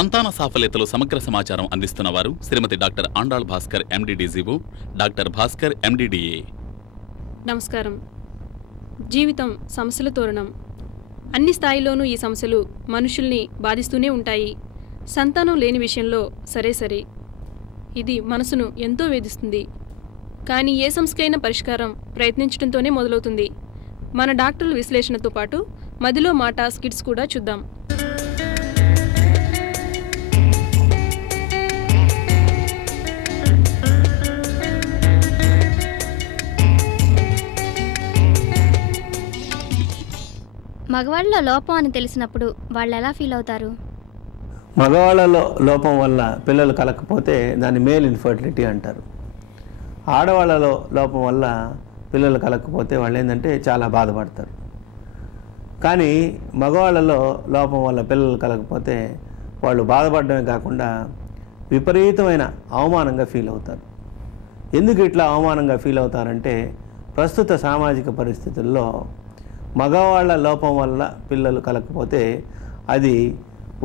సంతాన సాఫల్యతలో సమగ్ర సమాచారం అందిస్తున్నవారు శ్రీమతి doctor Andal Bhaskar M D D G O, doctor Bhaskar M D D A. నమస్కారం. జీవితం సమస్యల తోరణం. అన్ని స్థాయిలోనూ ఈ సమస్యలు మనుషుల్ని బాధిస్తూనే ఉంటాయి. సంతానం లేని విషయంలో సరే ఇది మనసును ఎంతో వేధిస్తుంది. కానీ ఏ సమస్యకైనా పరిష్కారం ప్రయత్నించడంతోనే మొదలవుతుంది. మన డాక్టర్ల విశ్లేషణతో పాటు మదిలో మాట స్కిట్స్ కూడా చూద్దాం. మగవాళ్ళలో లోపం అని తెలిసినప్పుడు వాళ్ళు ఎలా ఫీల్ అవుతారు? మగవాళ్ళలో లోపం వల్ల పిల్లలు కలగకపోతే దాన్ని మేల్ ఇన్ఫర్టిలిటీ అంటారు. ఆడవాళ్ళలో లోపం వల్ల పిల్లలు కలగకపోతే వాళ్ళు ఏంటంటే చాలా బాధపడతారు. కానీ మగవాళ్ళలో లోపం వల్ల పిల్లలు కలగకపోతే వాళ్ళు బాధపడడమే కాకుండా విపరీతమైన అవమానంగా ఫీల్ అవుతారు. ఎందుకు ఇట్లా అవమానంగా ఫీల్ అవుతారంటే ప్రస్తుత సామాజిక పరిస్థితుల్లో మగవాళ్ళ లోపం వల్ల పిల్లలు కలగకపోతే అది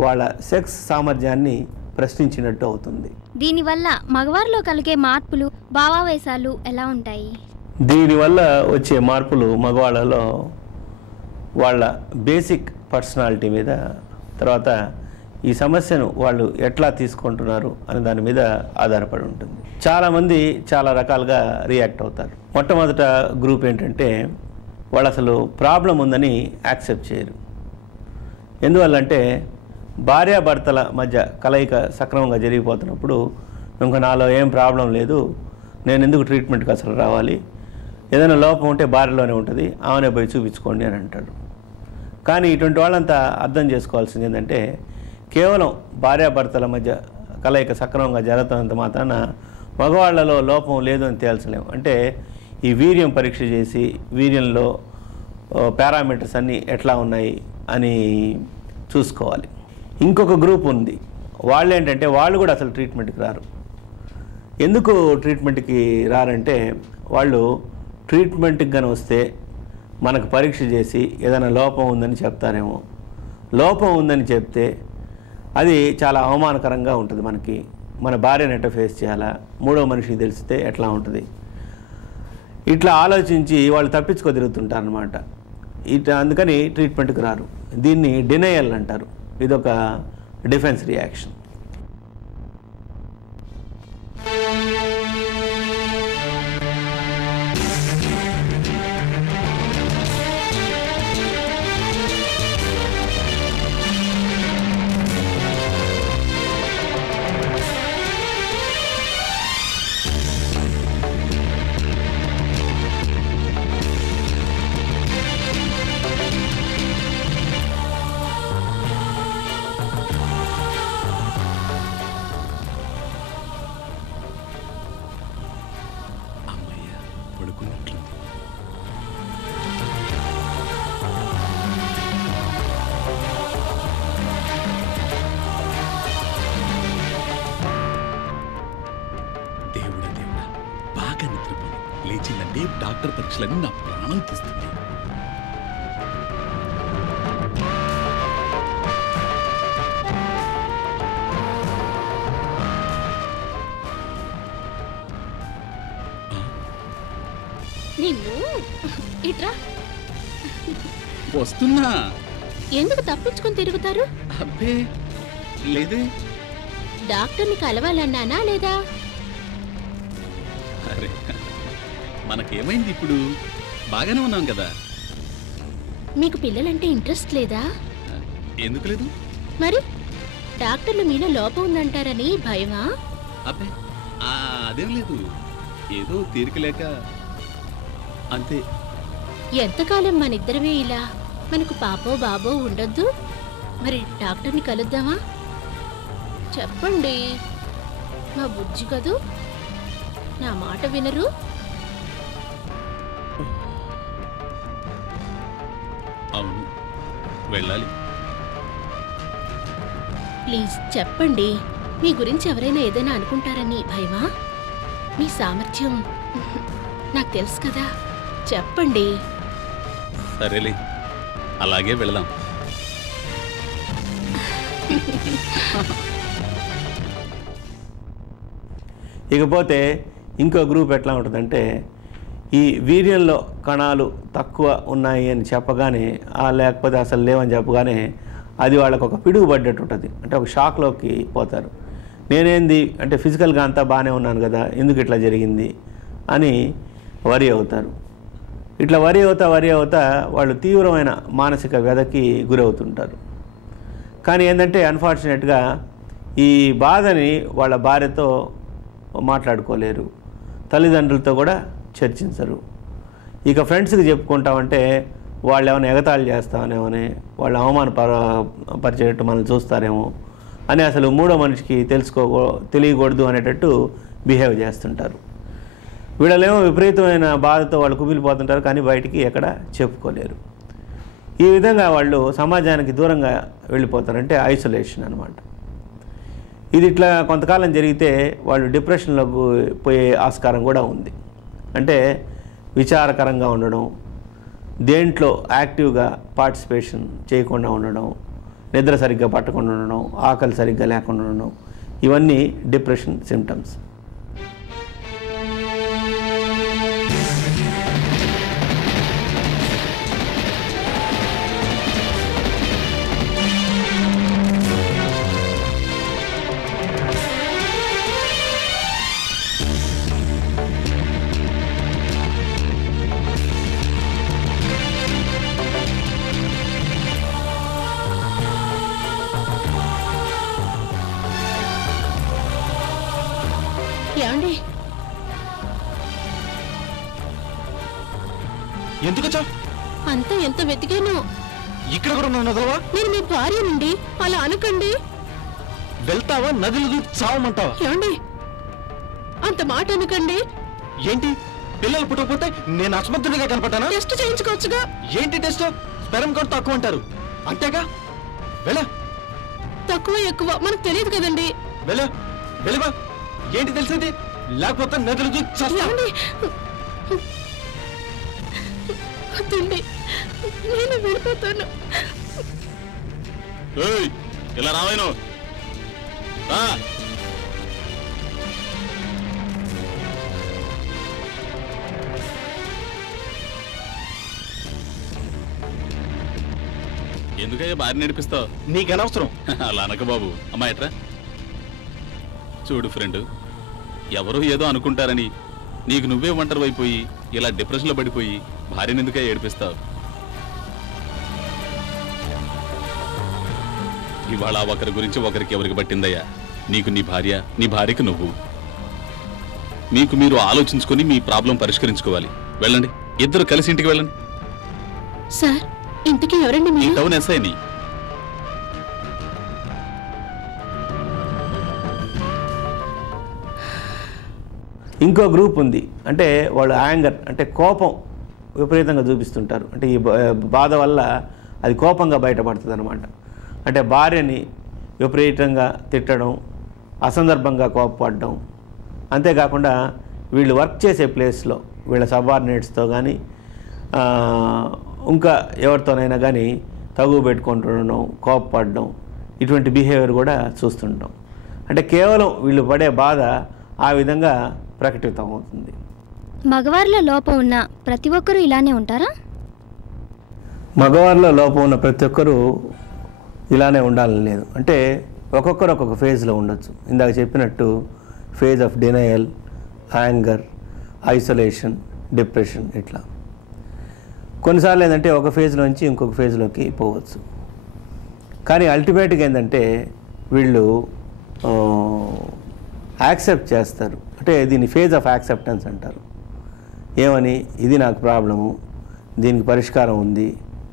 వాళ్ళ సెక్స్ సామర్థ్యాన్ని ప్రశ్నించినట్టు అవుతుంది. దీనివల్ల మగవారిలో కలిగే మార్పులు, భావావేశాలు ఎలా ఉంటాయి? దీనివల్ల వచ్చే మార్పులు మగవాళ్ళలో వాళ్ళ బేసిక్ పర్సనాలిటీ మీద, తర్వాత ఈ సమస్యను వాళ్ళు ఎట్లా తీసుకుంటున్నారు అనే దాని మీద ఆధారపడి ఉంటుంది. చాలామంది చాలా రకాలుగా రియాక్ట్ అవుతారు. మొట్టమొదట గ్రూప్ ఏంటంటే వాళ్ళు అసలు ప్రాబ్లం ఉందని యాక్సెప్ట్ చేయరు. ఎందువల్లంటే భార్యాభర్తల మధ్య కలయిక సక్రమంగా జరిగిపోతున్నప్పుడు ఇంకా నాలో ఏం ప్రాబ్లం లేదు, నేను ఎందుకు ట్రీట్మెంట్కి అసలు రావాలి, ఏదైనా లోపం ఉంటే భార్యలోనే ఉంటుంది, ఆమెనే పోయి చూపించుకోండి అని అంటాడు. కానీ ఇటువంటి వాళ్ళంతా అర్థం చేసుకోవాల్సింది ఏంటంటే కేవలం భార్యాభర్తల మధ్య కలయిక సక్రమంగా జరుగుతున్నంత మాత్రాన మగవాళ్లలో లోపం లేదు అని తేల్చలేము. అంటే ఈ వీర్యం పరీక్ష చేసి వీర్యంలో పారామీటర్స్ అన్నీ ఎట్లా ఉన్నాయి అని చూసుకోవాలి. ఇంకొక గ్రూప్ ఉంది, వాళ్ళు ఏంటంటే వాళ్ళు కూడా అసలు ట్రీట్మెంట్కి రారు. ఎందుకు ట్రీట్మెంట్కి రారంటే వాళ్ళు ట్రీట్మెంట్కి కానీ వస్తే మనకు పరీక్ష చేసి ఏదైనా లోపం ఉందని చెప్తారేమో. లోపం ఉందని చెప్తే అది చాలా అవమానకరంగా ఉంటుంది. మనకి మన భార్యను ఎట్లా ఫేస్ చేయాలా, మూడో మనిషికి తెలిస్తే ఎట్లా ఉంటుంది, ఇట్లా ఆలోచించి వాళ్ళు తప్పించుకో తిరుగుతుంటారు అన్నమాట. అందుకని ట్రీట్మెంట్కి రారు. దీన్ని డినయల్ అంటారు. ఇదొక డిఫెన్స్ రియాక్షన్. లేచిందంటే డాక్టర్ పరీక్షలన్నీ నా ప్రాణం తీస్తుంది. వస్తున్నా. ఎందుకు తప్పించుకుని తిరుగుతారు? అబ్బే లేదే. డాక్టర్ని కలవాలన్నానా లేదా? అరే మనకేమైంది ఇప్పుడు? బాగానే ఉన్నాం కదా. మీకు పిల్లలంటే ఇంట్రెస్ట్ లేదా? ఎందుకు లేదు? మరి డాక్టర్లు మీలో లోపం ఉందంటారని భయమా? అబ్బే అదేం లేదు, ఏదో తీరికలేక అంతే. ఎంతకాలం మనిద్దరమే ఇలా? మనకు పాపో బాబో ఉండొద్దు? మరి డాక్టర్ని కలుద్దామా? చెప్పండి, నా బుజ్జి కదూ, నా మాట వినరు? అవును, వెళ్ళాలి. ప్లీజ్ చెప్పండి, మీ గురించి ఎవరైనా ఏదైనా అనుకుంటారని భయమా? మీ సామర్థ్యం నాకు తెలుసు కదా, చెప్పండి. సరేలే, అలాగే వెళదాం. ఇకపోతే ఇంకో గ్రూప్ ఎట్లా ఉంటుందంటే, ఈ వీర్యంలో కణాలు తక్కువ ఉన్నాయి అని చెప్పగానే, లేకపోతే అసలు లేవని చెప్పగానే అది వాళ్ళకు ఒక పిడుగు పడ్డట్టు ఉంటుంది. అంటే ఒక షాక్లోకి పోతారు. నేనేంది అంటే ఫిజికల్గా అంతా బాగానే ఉన్నాను కదా, ఎందుకు ఇట్లా జరిగింది అని వరి అవుతారు. ఇట్లా వరి అవుతా వాళ్ళు తీవ్రమైన మానసిక వ్యధకి గురవుతుంటారు. కానీ ఏంటంటే అన్ఫార్చునేట్గా ఈ బాధని వాళ్ళ భార్యతో మాట్లాడుకోలేరు, తల్లిదండ్రులతో కూడా చర్చించరు. ఇక ఫ్రెండ్స్కి చెప్పుకుంటామంటే వాళ్ళు ఏమైనా ఎగతాళి చేస్తామనేమని, వాళ్ళు అవమానపరిచేటట్టు మనల్ని చూస్తారేమో అని అసలు మూడో మనిషికి తెలియకూడదు అనేటట్టు బిహేవ్ చేస్తుంటారు. వీళ్ళేమో విపరీతమైన బాధతో వాళ్ళు కుమిలిపోతుంటారు, కానీ బయటికి ఎక్కడ చెప్పుకోలేరు. ఈ విధంగా వాళ్ళు సమాజానికి దూరంగా వెళ్ళిపోతారంటే ఐసోలేషన్ అన్నమాట. ఇది ఇట్లా కొంతకాలం జరిగితే వాళ్ళు డిప్రెషన్లోకి పోయే ఆస్కారం కూడా ఉంది. అంటే విచారకరంగా ఉండడం, దేంట్లో యాక్టివ్గా పార్టిసిపేషన్ చేయకుండా ఉండడం, నిద్ర సరిగ్గా పట్టకుండా ఉండడం, ఆకలి సరిగ్గా లేకుండా ఉండడం, ఇవన్నీ డిప్రెషన్ సిమ్టమ్స్. ఏమండి, ఎందుకొచ్చా? అంతా ఎంత వెతికాను. ఇక్కడ కూడా నన్ను వదలవా? నేను మీ భార్య నుండి, అలా అనకండి. వెళ్తావా నదులు దూకి చావమంటావా? ఏమండి, అంత మాట అనకండి. ఏంటి పిల్లలు పుట్టకపోతే నేను అసమర్థుడిగా కనపడ్డానా? టెస్ట్ చేయించుకోవచ్చుగా. ఏంటి టెస్ట్? స్పెరమ్ కౌంట్ తక్కువ అంటారు అంతేగా. వెళ్ళ తక్కువ ఎక్కువ మనకు తెలియదు కదండి. వెళ్ళవా? ఏంటి తెలిసింది? లేకపోతే నదులు దూకి చస్తా. ఏమండి, వద్దండి, నేను వెళ్ళిపోతాను. ఇలా రావేను. ఎందుకయ్యా భార్య నడిపిస్తావు? నీకనవసరం. అలా అనక బాబు. అమ్మా ఎట్రా చూడు ఫ్రెండ్, ఎవరో ఏదో అనుకుంటారని నీకు నువ్వే ఒంటరి అయిపోయి ఇలా డిప్రెషన్లో పడిపోయి భార్యను ఎందుకే ఏడిపిస్తావు? ఇవాళ ఒకరి గురించి ఒకరికి ఎవరికి పట్టిందయ్యా? నీకు నీ భార్య, నీ భార్యకు నువ్వు. మీకు మీరు ఆలోచించుకొని మీ ప్రాబ్లం పరిష్కరించుకోవాలి. వెళ్ళండి, ఇద్దరు కలిసి ఇంటికి వెళ్ళండి. సార్, ఇంతకీ ఎవరండి ఈ మీరు? టౌన్ ఎస్ఐని. ఇంకో గ్రూప్ ఉంది. అంటే వాళ్ళు యాంగర్ అంటే కోపం విపరీతంగా చూపిస్తుంటారు. అంటే ఈ బాధ వల్ల అది కోపంగా బయటపడుతుంది అనమాట. అంటే భార్యని విపరీతంగా తిట్టడం, అసందర్భంగా కోపపడడం, అంతేకాకుండా వీళ్ళు వర్క్ చేసే ప్లేస్లో వీళ్ళ సబార్డినేట్స్తో కానీ ఇంకా ఎవరితోనైనా కానీ తగువ పెట్టుకుంటుండడం, కోపపడడం, ఇటువంటి బిహేవియర్ కూడా చూస్తుంటాం. అంటే కేవలం వీళ్ళు పడే బాధ ఆ విధంగా ప్రకటితం అవుతుంది. మగవారిలో లోపం ఉన్న ప్రతి ఒక్కరూ ఇలానే ఉంటారా? మగవారిలో లోపం ఉన్న ప్రతి ఒక్కరూ ఇలానే ఉండాలని లేదు. అంటే ఒక్కొక్కరు ఒక్కొక్క ఫేజ్లో ఉండొచ్చు. ఇందాక చెప్పినట్టు phase of denial, anger, isolation, depression, ఇట్లా కొన్నిసార్లు ఏంటంటే ఒక ఫేజ్లోంచి ఇంకొక ఫేజ్లోకి పోవచ్చు. కానీ అల్టిమేట్గా ఏంటంటే వీళ్ళు యాక్సెప్ట్ చేస్తారు. అంటే దీన్ని ఫేజ్ ఆఫ్ యాక్సెప్టెన్స్ అంటారు. ఏమని, ఇది నాకు ప్రాబ్లము, దీనికి పరిష్కారం ఉంది,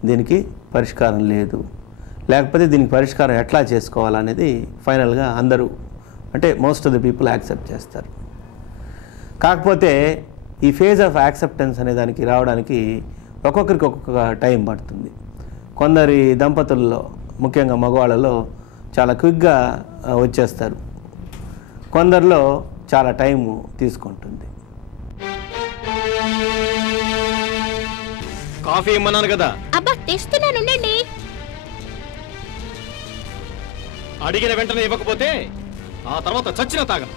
దీనికి పరిష్కారం లేదు, లేకపోతే దీనికి పరిష్కారం ఎట్లా చేసుకోవాలనేది ఫైనల్గా అందరూ అంటే most of the people accept చేస్తారు. కాకపోతే ఈ ఫేజ్ ఆఫ్ యాక్సెప్టెన్స్ అనే దానికి రావడానికి ఒక్కొక్కరికి ఒక్కొక్క టైం పడుతుంది. కొందరి దంపతుల్లో ముఖ్యంగా మగవాళ్ళలో చాలా క్విక్గా వచ్చేస్తారు, కొందరిలో చాలా టైం తీసుకుంటుంది. కాఫీ ఇమ్మన్నాను కదా. అబ్బా తెస్తున్నాను, ఉండండి. అడిగిన వెంటనే ఇవ్వకపోతే ఆ తర్వాత చచ్చినా తాగను.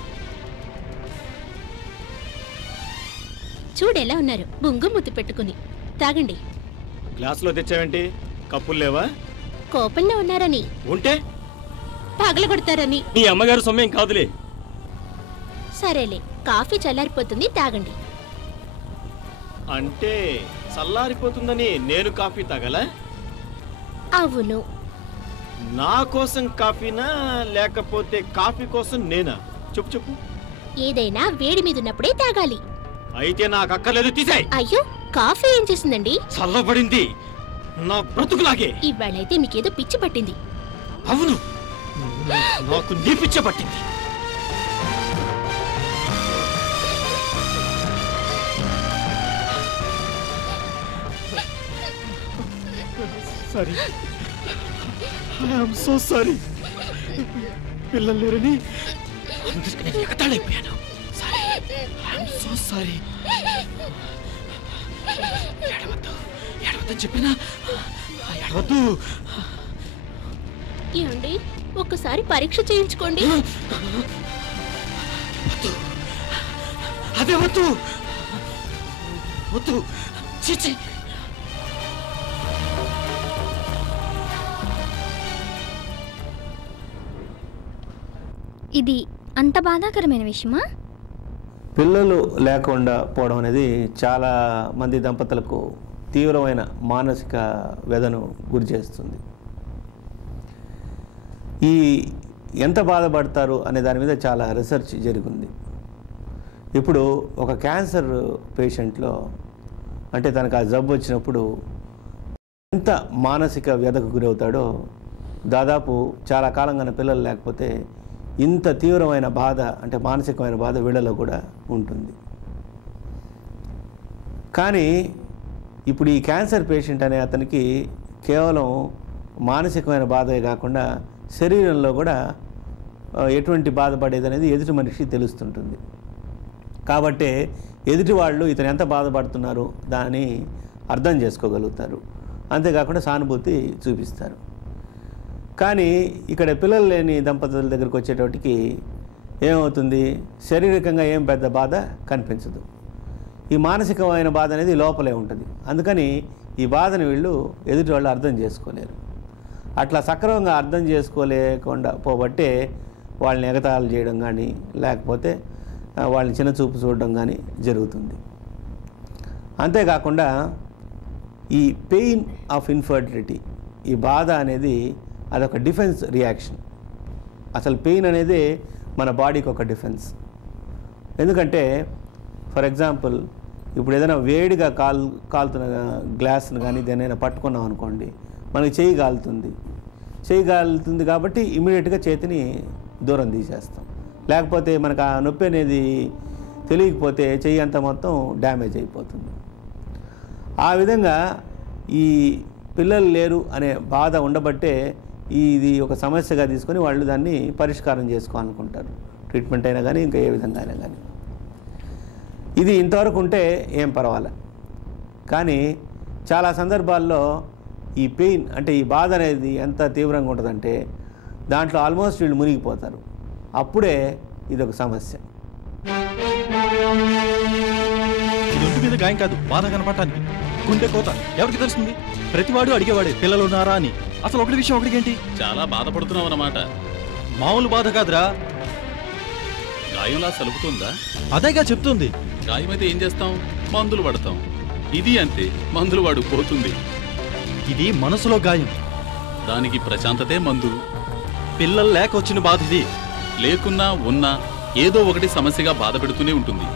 చూడెలా ఉన్నారు, బొంగు ముద్దు పెట్టుకుని. తాగండి. గ్లాసులో తెచ్చావేంటి? కప్పులు లేవా? కోపంలో ఉన్నారని, ఉంటే పగలగొడతారని. నీ అమ్మగారు సొమ్మేం కాదులే. సరేలే, కాఫీ చల్లారిపోతుంది, తాగండి. అంటే చల్లారిపోతుందని నేను కాఫీ తాగలా? అవును. నా కోసం కాఫీనా లేకపోతే కాఫీ కోసం నేనా? చెప్పు చెప్పు. ఏదైనా వేడి మీద ఉన్నప్పుడే తాగాలి. అయితే నాకు అక్కర్లేదు, తీసేయ్. అయ్యో, కాఫీ ఏం చేసిందండి? చల్లబడింది, నా బ్రతుకులాగే. ఇవాళైతే మీకేదో పిచ్చి పట్టింది. అవును, నాకు నీ పిచ్చ పట్టింది. Sorry, I'm so sorry. పిల్లలు లేరని అందుకు నేను ఎగతాళైపోయాను. Sorry, I'm so sorry. ఏడవద్దు, ఏడవద్దని చెప్పినా ఏడవద్దు. ఏమండి, ఒక్కసారి పరీక్ష చేయించుకోండి. అదే వద్దు, వద్దు. చిచి. ఇది అంత బాధాకరమైన విషయమా? పిల్లలు లేకుండా పోవడం అనేది చాలా మంది దంపతులకు తీవ్రమైన మానసిక వ్యధను గురి చేస్తుంది. ఈ ఎంత బాధపడతారు అనే దాని మీద చాలా రీసెర్చ్ జరిగింది. ఇప్పుడు ఒక క్యాన్సర్ పేషెంట్లో అంటే తనకు ఆ జబ్బు వచ్చినప్పుడు ఎంత మానసిక వ్యధకు గురవుతాడో, దాదాపు చాలా కాలంగా పిల్లలు లేకపోతే ఇంత తీవ్రమైన బాధ అంటే మానసికమైన బాధ వీళ్ళలో కూడా ఉంటుంది. కానీ ఇప్పుడు ఈ క్యాన్సర్ పేషెంట్ అనే అతనికి కేవలం మానసికమైన బాధే కాకుండా శరీరంలో కూడా ఎటువంటి బాధపడేది అనేది ఎదుటి మనిషికి తెలుస్తుంటుంది. కాబట్టి ఎదుటి వాళ్ళు ఇతను ఎంత బాధపడుతున్నారు దాన్ని అర్థం చేసుకోగలుగుతారు, అంతేకాకుండా సానుభూతి చూపిస్తారు. కానీ ఇక్కడ పిల్లలు లేని దంపతుల దగ్గరికి వచ్చేటప్పటికి ఏమవుతుంది, శారీరకంగా ఏం పెద్ద బాధ కనిపించదు. ఈ మానసికమైన బాధ అనేది లోపలే ఉంటుంది. అందుకని ఈ బాధను వీళ్ళు ఎదుటి వాళ్ళు అర్థం చేసుకోలేరు. అట్లా సక్రమంగా అర్థం చేసుకోలేకుండా పోబట్టే వాళ్ళని ఎగతాళి చేయడం కానీ లేకపోతే వాళ్ళని చిన్న చూపు చూడడం కానీ జరుగుతుంది. అంతేకాకుండా ఈ పెయిన్ ఆఫ్ ఇన్ఫర్టిలిటీ, ఈ బాధ అనేది అదొక డిఫెన్స్ రియాక్షన్. అసలు పెయిన్ అనేది మన బాడీకి ఒక డిఫెన్స్. ఎందుకంటే ఫర్ ఎగ్జాంపుల్ ఇప్పుడు ఏదైనా వేడిగా కాలుతున్న గ్లాస్ను కానీ దేనైనా పట్టుకున్నాం అనుకోండి, మనకి చెయ్యి కాలుతుంది కాబట్టి ఇమీడియట్గా చేతిని దూరం తీసేస్తాం. లేకపోతే మనకు ఆ నొప్పి అనేది తెలియకపోతే చెయ్యి అంతా మొత్తం డ్యామేజ్ అయిపోతుంది. ఆ విధంగా ఈ పిల్లలు లేరు అనే బాధ ఉండబట్టే ఇది ఒక సమస్యగా తీసుకొని వాళ్ళు దాన్ని పరిష్కారం చేసుకోవాలనుకుంటారు. ట్రీట్మెంట్ అయినా కానీ ఇంకా ఏ విధంగా అయినా కానీ. ఇది ఇంతవరకు ఉంటే ఏం పర్వాలే. కానీ చాలా సందర్భాల్లో ఈ పెయిన్ అంటే ఈ బాధ అనేది ఎంత తీవ్రంగా ఉంటుందంటే దాంట్లో ఆల్మోస్ట్ వీళ్ళు మునిగిపోతారు. అప్పుడే ఇది ఒక సమస్య. ఒంటి మీద గాయం కాదు, బాధ కనపడటానికి గుండె కోత ఎవరికి తెలుస్తుంది? ప్రతివాడు అడిగేవాడే పిల్లలు ఉన్నారా అని. అసలు ఒకటి విషయం ఒకటికేంటి, చాలా బాధపడుతున్నావు అన్నమాట. మామూలు బాధ కాదురా, గాయంలా సలుపుతుందా? అదేగా చెప్తుంది. గాయమైతే ఏం చేస్తాం? మందులు పడతాం. ఇది అంతే, మందులు వాడు పోతుంది. ఇది మనసులో గాయం, దానికి ప్రశాంతతే మందు. పిల్లలు లేక వచ్చిన బాధ ఇది. లేకున్నా ఉన్నా ఏదో ఒకటి సమస్యగా బాధ పెడుతూనే ఉంటుంది.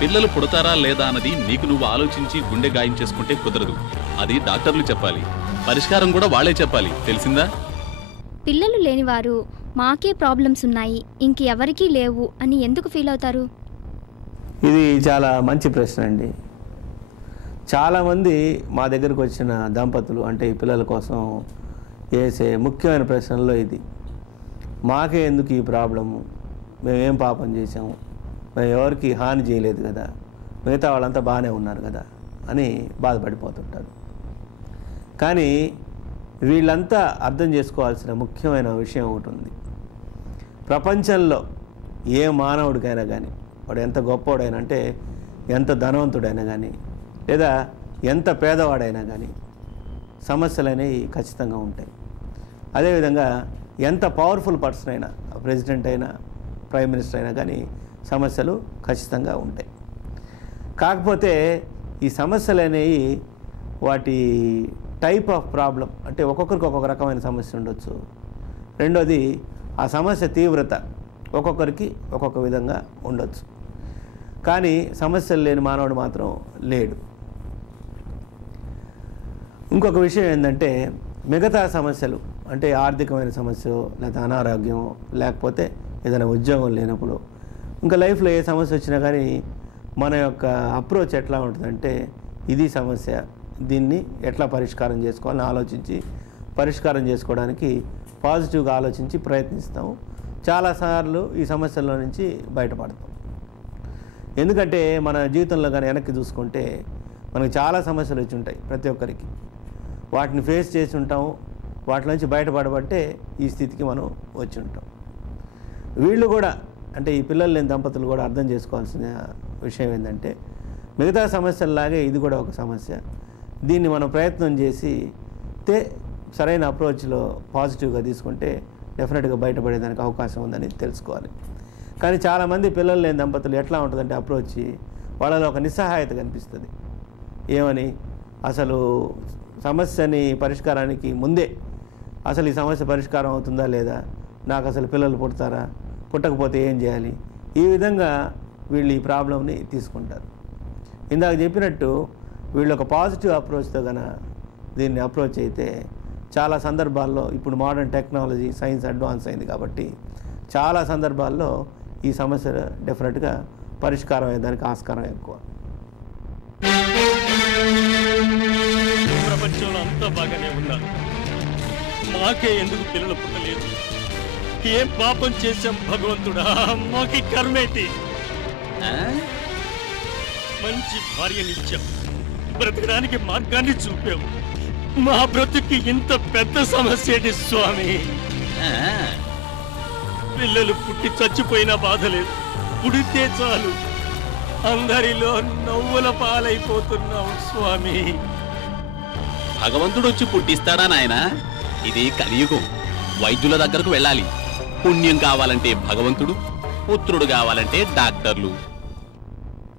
పిల్లలు పుడతారా లేదా అన్నది నీకు నువ్వు ఆలోచించి గుండె గాయం చేసుకుంటే కుదరదు. అది డాక్టర్లు చెప్పాలి, పరిష్కారం కూడా వాళ్ళే చెప్పాలి. తెలిసిందా? పిల్లలు లేనివారు మాకే ప్రాబ్లమ్స్ ఉన్నాయి ఇంకెవరికీ లేవు అని ఎందుకు ఫీల్ అవుతారు? ఇది చాలా మంచి ప్రశ్న అండి. చాలామంది మా దగ్గరకు వచ్చిన దంపతులు అంటే ఈ పిల్లల కోసం వేసే ముఖ్యమైన ప్రశ్నల్లో ఇది. మాకే ఎందుకు ఈ ప్రాబ్లము, మేమేం పాపం చేసాము, మేము ఎవరికి హాని చేయలేదు కదా, మిగతా వాళ్ళంతా బాగానే ఉన్నారు కదా అని బాధపడిపోతుంటారు. కానీ వీళ్ళంతా అర్థం చేసుకోవాల్సిన ముఖ్యమైన విషయం ఒకటి ఉంది. ప్రపంచంలో ఏ మానవుడికైనా కానీ, వాడు ఎంత గొప్పవాడైనా అంటే ఎంత ధనవంతుడైనా కానీ లేదా ఎంత పేదవాడైనా కానీ సమస్యలు అనేవి ఖచ్చితంగా ఉంటాయి. అదేవిధంగా ఎంత పవర్ఫుల్ పర్సన్ అయినా, ప్రెసిడెంట్ అయినా ప్రైమ్ మినిస్టర్ అయినా కానీ సమస్యలు ఖచ్చితంగా ఉంటాయి. కాకపోతే ఈ సమస్యలు అనేవి వాటి టైప్ ఆఫ్ ప్రాబ్లం, అంటే ఒక్కొక్కరికి ఒక్కొక్క రకమైన సమస్య ఉండొచ్చు. రెండోది ఆ సమస్య తీవ్రత ఒక్కొక్కరికి ఒక్కొక్క విధంగా ఉండొచ్చు. కానీ సమస్యలు లేని మానవుడు మాత్రం లేడు. ఇంకొక విషయం ఏంటంటే మిగతా సమస్యలు, అంటే ఆర్థికమైన సమస్య లేదా అనారోగ్యం లేకపోతే ఏదైనా ఉద్యోగం లేనప్పుడు ఇంకా లైఫ్లో ఏ సమస్య వచ్చినా కానీ మన యొక్క అప్రోచ్ ఎట్లా ఉంటుందంటే ఇది సమస్య, దీన్ని ఎట్లా పరిష్కారం చేసుకోవాలని ఆలోచించి పరిష్కారం చేసుకోవడానికి పాజిటివ్గా ఆలోచించి ప్రయత్నిస్తాము. చాలాసార్లు ఈ సమస్యల్లో నుంచి బయటపడతాం. ఎందుకంటే మన జీవితంలో కానీ వెనక్కి చూసుకుంటే మనకు చాలా సమస్యలు వచ్చి ఉంటాయి ప్రతి ఒక్కరికి. వాటిని ఫేస్ చేసి ఉంటాం, వాటి నుంచి బయటపడబట్టే ఈ స్థితికి మనం వచ్చి ఉంటాం. వీళ్ళు కూడా, అంటే ఈ పిల్లలు లేని దంపతులు కూడా అర్థం చేసుకోవాల్సిన విషయం ఏంటంటే మిగతా సమస్యల్లాగే ఇది కూడా ఒక సమస్య. దీన్ని మనం ప్రయత్నం చేసి సరైన అప్రోచ్లో పాజిటివ్గా తీసుకుంటే డెఫినెట్గా బయటపడేదానికి అవకాశం ఉందని తెలుసుకోవాలి. కానీ చాలామంది పిల్లలు లేని దంపతులు ఎట్లా ఉంటుందంటే అప్రోచ్ వాళ్ళలో ఒక నిస్సహాయత కనిపిస్తుంది. ఏమని, అసలు సమస్యని పరిష్కారానికి ముందే అసలు ఈ సమస్య పరిష్కారం అవుతుందా లేదా, నాకు అసలు పిల్లలు పుడతారా, పుట్టకపోతే ఏం చేయాలి, ఈ విధంగా వీళ్ళు ఈ ప్రాబ్లంని తీసుకుంటారు. ఇందాక చెప్పినట్టు వీళ్ళు ఒక పాజిటివ్ అప్రోచ్తో దీన్ని అప్రోచ్ అయితే చాలా సందర్భాల్లో ఇప్పుడు మోడర్న్ టెక్నాలజీ సైన్స్ అడ్వాన్స్ అయింది కాబట్టి చాలా సందర్భాల్లో ఈ సమస్య డెఫినెట్గా పరిష్కారం అయ్యేదానికి ఆస్కారం ఎక్కువ. ప్రపంచంలో అంతా బాగానే ఉన్నారు, మాకే ఎందుకు పిల్లలు పుట్టలేదు? ఏం పాపం చేశాం భగవంతుడా, మాకి కర్మేంటి? మంచి భార్యనిచ్చాం, బ్రతకడానికి మార్గాన్ని చూపాము, మా బ్రతుకి ఇంత పెద్ద సమస్య ఏంటి స్వామి? పిల్లలు పుట్టి చచ్చిపోయినా బాధ లేదు, పుడితే చాలు అందరిలో నవ్వుల పాలైపోతున్నాం స్వామి. భగవంతుడు వచ్చి పుట్టిస్తాడా నాయనా? ఇది కలియుగం, వైద్యుల దగ్గరకు వెళ్ళాలి. పుణ్యం కావాలంటే భగవంతుడు, పుత్రుడు కావాలంటే డాక్టర్లు.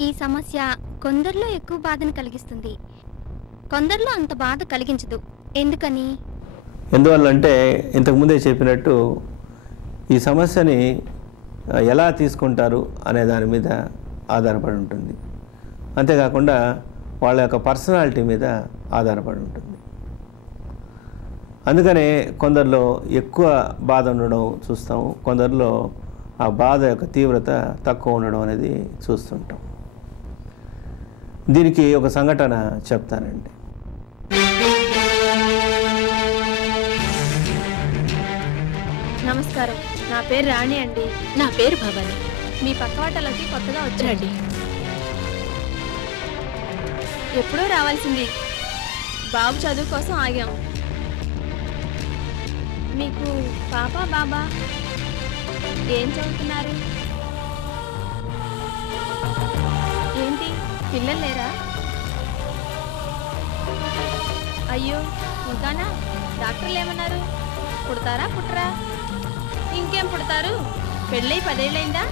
ఈ సమస్య కొందరిలో ఎక్కువ బాధను కలిగిస్తుంది, కొందరిలో అంత బాధ కలిగించదు. ఎందుకని? ఎందువల్లంటే ఇంతకుముందే చెప్పినట్టు ఈ సమస్యని ఎలా తీసుకుంటారు అనే దాని మీద ఆధారపడి ఉంటుంది. అంతేకాకుండా వాళ్ళ యొక్క పర్సనాలిటీ మీద ఆధారపడి ఉంటుంది. అందుకనే కొందరిలో ఎక్కువ బాధ ఉండడం చూస్తాము, కొందరిలో ఆ బాధ యొక్క తీవ్రత తక్కువ ఉండడం అనేది చూస్తుంటాం. దీనికి ఒక సంఘటన చెప్తానండి. నమస్కారం, నా పేరు రాణి అండి. నా పేరు భవాని. మీ పక్కవాటలకి కొత్తగా వచ్చారండి. ఎప్పుడూ రావాల్సింది, బాబు చదువు కోసం ఆగాం. మీకు పాప బాబా ఏం చదువుతున్నారు? ఏంటి పిల్లలు లేరా? అయ్యో ఇంకానా? డాక్టర్లు ఏమన్నారు? పుడతారా పుట్టరా? ఇంకేం పుడతారు? పెళ్ళై 10 ఏళ్ళైందా?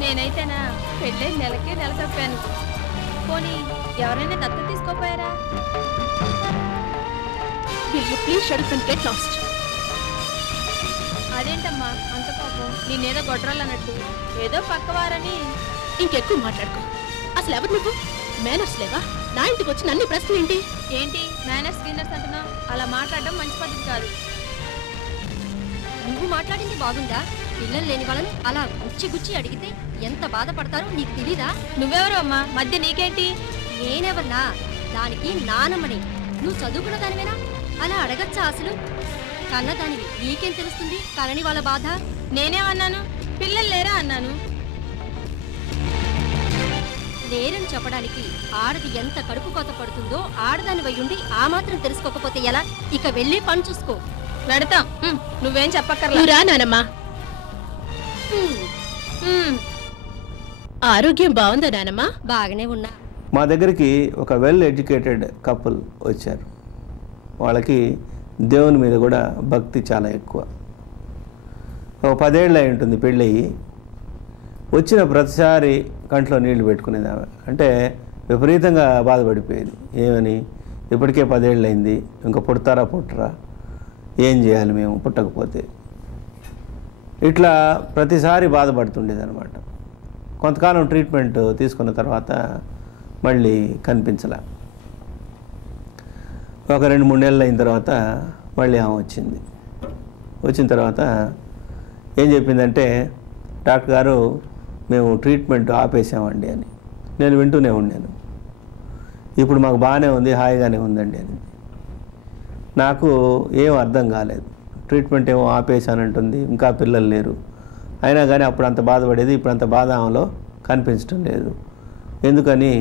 నేనైతేనా పెళ్ళై నెల తప్పాను. పోనీ ఎవరైనా దత్తత తీసుకోపోయారా? Please shut up and get lost. అదేంటమ్మా అంత పాపం, నేనేదో గొడ్రాలు అన్నట్టు, ఏదో పక్కవారని. ఇంకెక్కువ మాట్లాడుకో. అసలు ఎవరు నువ్వు? మేనర్స్ లేవా? నా ఇంటికి వచ్చి అన్ని ప్రశ్నలు ఏంటి? ఏంటి మేనర్స్ గిన్నర్స్ అంటున్నావు? అలా మాట్లాడడం మంచి పద్ధతి కాదు. నువ్వు మాట్లాడింది బాగుందా? పిల్లలు లేని వాళ్ళని అలా గుచ్చి అడిగితే ఎంత బాధపడతారో నీకు తెలీదా? నువ్వెవరు అమ్మా? మధ్య నీకేంటి? నేనెవరినా? దానికి నానమ్మని. నువ్వు చదువుకున్న దానివేనా? అలా అడగచ్చా అసలు? కన్నదానివి, నీకేం తెలుస్తుంది కనని వాళ్ళ బాధ? నేనేమన్నాను? పిల్లలు లేరా అన్నాను. లేరని చెప్పడానికి ఆడది ఎంత కడుపు కోత పడుతుందో ఆడదాని వయ్యుండి ఆ మాత్రం తెలుసుకోకపోతే ఎలా? ఇక వెళ్ళి పని చూసుకో. పెడతాం, నువ్వేం చెప్పక్కర్లా. నువ్వు రా నానమ్మా. ఆరోగ్యం బాగుందా నానమ్మా? బాగానే ఉన్నా. మా దగ్గరికి ఒక వెల్ ఎడ్యుకేటెడ్ కపుల్ వచ్చారు. వాళ్ళకి దేవుని మీద కూడా భక్తి చాలా ఎక్కువ. ఒక 10 ఏళ్ళు అయి ఉంటుంది పెళ్ళయి. వచ్చిన ప్రతిసారి కంట్లో నీళ్లు పెట్టుకునేది ఆమె. అంటే విపరీతంగా బాధపడిపోయేది. ఏమని, ఇప్పటికే 10 ఏళ్ళు అయింది, ఇంకా పుడతారా పుట్టరా, ఏం చేయాలి మేము పుట్టకపోతే, ఇట్లా ప్రతిసారి బాధపడుతుండేది అనమాట. కొంతకాలం ట్రీట్మెంట్ తీసుకున్న తర్వాత మళ్ళీ కనిపించలే. ఒక 2-3 నెలలు అయిన తర్వాత మళ్ళీ ఆమె వచ్చింది. వచ్చిన తర్వాత ఏం చెప్పిందంటే, డాక్టర్ గారు మేము ట్రీట్మెంట్ ఆపేసామండి అని. నేను వింటూనే ఉన్నాను. ఇప్పుడు మాకు బాగానే ఉంది, హాయిగానే ఉందండి అని. నాకు ఏం అర్థం కాలేదు. ట్రీట్మెంట్ ఏమో ఆపేసానంటుంది, ఇంకా పిల్లలు లేరు, అయినా కానీ అప్పుడు అంత బాధపడేది, ఇప్పుడు అంత బాధ ఆమెలో కనిపించడం లేదు, ఎందుకని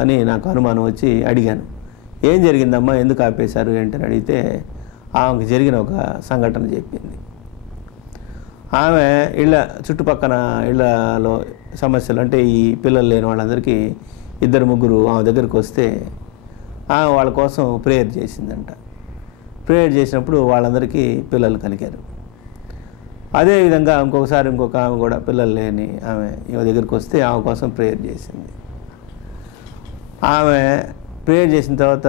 అని నాకు అనుమానం వచ్చి అడిగాను. ఏం జరిగిందమ్మా, ఎందుకు ఆపేశారు ఏంటని అడిగితే ఆమెకు జరిగిన ఒక సంఘటన చెప్పింది. ఆమె చుట్టుపక్కల ఇళ్లలో సమస్యలు, అంటే ఈ పిల్లలు లేని వాళ్ళందరికీ 2-3 ఆమె దగ్గరికి వస్తే ఆమె వాళ్ళ కోసం ప్రేయర్ చేసిందంట. ప్రేయర్ చేసినప్పుడు వాళ్ళందరికీ పిల్లలు కలిగారు. అదేవిధంగా ఇంకొకసారి ఇంకొక ఆమె కూడా పిల్లలు లేని ఆమె ఈమె దగ్గరికి వస్తే ఆమె కోసం ప్రేయర్ చేసింది. ఆమె ప్రేయర్ చేసిన తర్వాత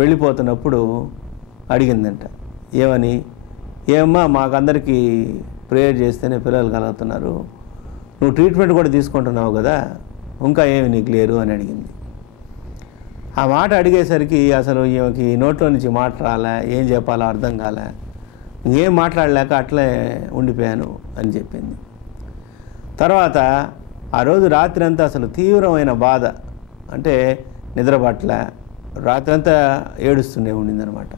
వెళ్ళిపోతున్నప్పుడు అడిగిందంట, ఏమని, ఏమమ్మా మాకందరికీ ప్రేయర్ చేస్తేనే పిల్లలు కలుగుతున్నారు, నువ్వు ట్రీట్మెంట్ కూడా తీసుకుంటున్నావు కదా, ఇంకా ఏమి నీకు లేరు అని అడిగింది. ఆ మాట అడిగేసరికి అసలు ఈమెకి నోట్లో నుంచి మాట రాలే, ఏం చెప్పాలో అర్థం కాలే, ఏం మాట్లాడలేక అట్లే ఉండిపోయాను అని చెప్పింది. తర్వాత ఆ రోజు రాత్రి అంతా అసలు తీవ్రమైన బాధ, అంటే నిద్రపట్ల, రాత్రంతా ఏడుస్తూనే ఉండిందనమాట.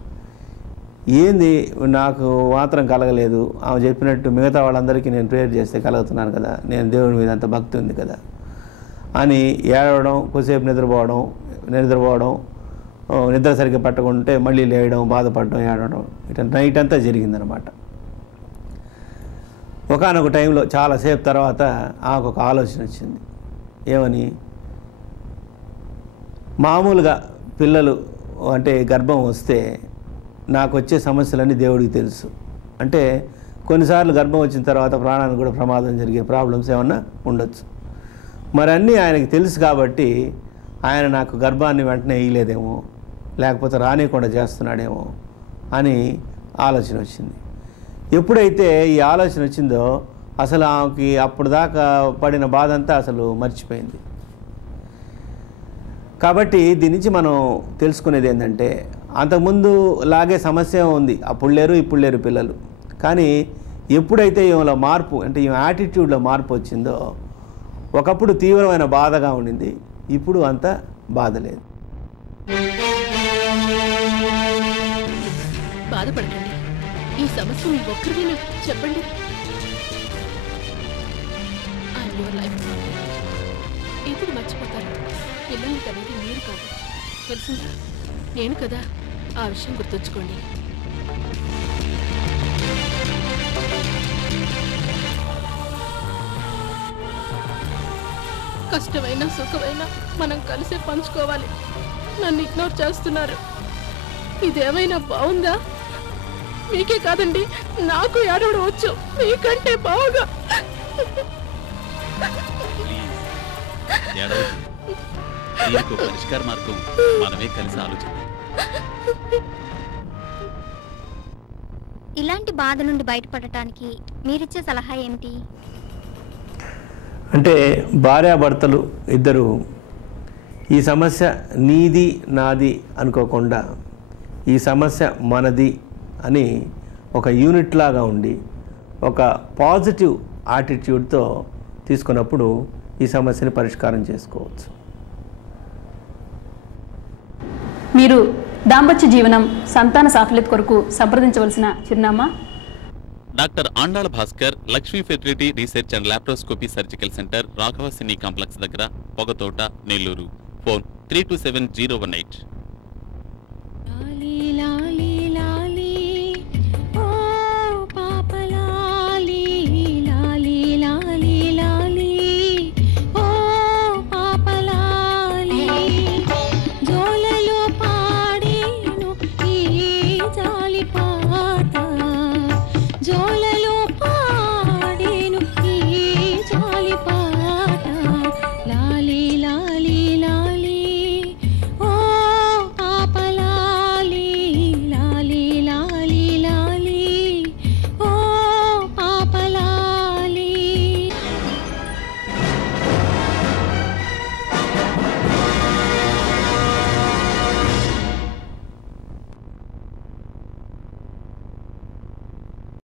ఏంది నాకు మాత్రం కలగలేదు, ఆమె చెప్పినట్టు మిగతా వాళ్ళందరికీ నేను ప్రేయర్ చేస్తే కలుగుతున్నాను కదా, నేను దేవుని మీద అంత భక్తి ఉంది కదా అని ఏడవడం, కొద్దిసేపు నిద్రపోవడం, నిద్ర సరిగ్గా పట్టకుంటే మళ్ళీ లేయడం, బాధపడడం, ఏడవడం, ఇట్లా నైట్ అంతా జరిగిందనమాట. ఒకానొక టైంలో చాలాసేపు తర్వాత ఆమెకు ఒక ఆలోచన వచ్చింది. ఏమని, మామూలుగా పిల్లలు అంటే గర్భం వస్తే నాకు వచ్చే సమస్యలన్నీ దేవుడికి తెలుసు. అంటే కొన్నిసార్లు గర్భం వచ్చిన తర్వాత ప్రాణానికి కూడా ప్రమాదం జరిగే ప్రాబ్లమ్స్ ఏమన్నా ఉండొచ్చు. మరి అన్నీ ఆయనకి తెలుసు కాబట్టి ఆయన నాకు గర్భాన్ని వెంటనే ఇయ్యలేదేమో, లేకపోతే రానియకుండా చేస్తున్నాడేమో అని ఆలోచన వచ్చింది. ఎప్పుడైతే ఈ ఆలోచన వచ్చిందో అసలు ఆమెకి అప్పుడు దాకా పడిన బాధ అంతా అసలు మర్చిపోయింది. కాబట్టి దీని నుంచి మనం తెలుసుకునేది ఏంటంటే, అంతకుముందు లాగే సమస్య ఉంది, అప్పుడు లేరు ఇప్పుడు లేరు పిల్లలు. కానీ ఎప్పుడైతే ఈమెలో మార్పు, అంటే ఈమె యాటిట్యూడ్లో మార్పు వచ్చిందో, ఒకప్పుడు తీవ్రమైన బాధగా ఉండింది, ఇప్పుడు అంత బాధ లేదు. బాధపడకండి, ఈ సమస్య మీ ఒక్కరికైనా చెప్పండి. ఎప్పుడు మర్చిపోతారు, పిల్లల్ని కనేది మీరు కాదు, తెలిసిందా, నేను కదా. ఆ విషయం గుర్తుంచుకోండి. కష్టమైనా సుఖమైనా మనం కలిసే పంచుకోవాలి. నన్ను ఇగ్నోర్ చేస్తున్నారు, ఇదేమైనా బాగుందా? మీకే కాదండి, నాకు ఏడవడం వచ్చు మీకంటే బాగా. పరిష్కార మార్గం మనమే కలిసి ఆలోచిద్దాం. ఇలాంటి బాధ నుండి బయటపడటానికి మీరిచ్చే సలహా ఏమిటి? అంటే భార్యాభర్తలు ఇద్దరు ఈ సమస్య నీది నాది అనుకోకుండా ఈ సమస్య మనది అని ఒక యూనిట్ లాగా ఉండి ఒక పాజిటివ్ యాటిట్యూడ్తో తీసుకున్నప్పుడు ఈ సమస్యని పరిష్కారం చేసుకోవచ్చు. మీరు దాంపత్య జీవనం, సంతాన సాఫల్యత కొరకు సంప్రదించవలసిన చిరునామా: doctor Andala Bhaskar, Lakshmi fertility research and laparoscopy surgical centre, Raghava cine complex దగ్గర, పొగతోట, నెల్లూరు. ఫోన్ 327018.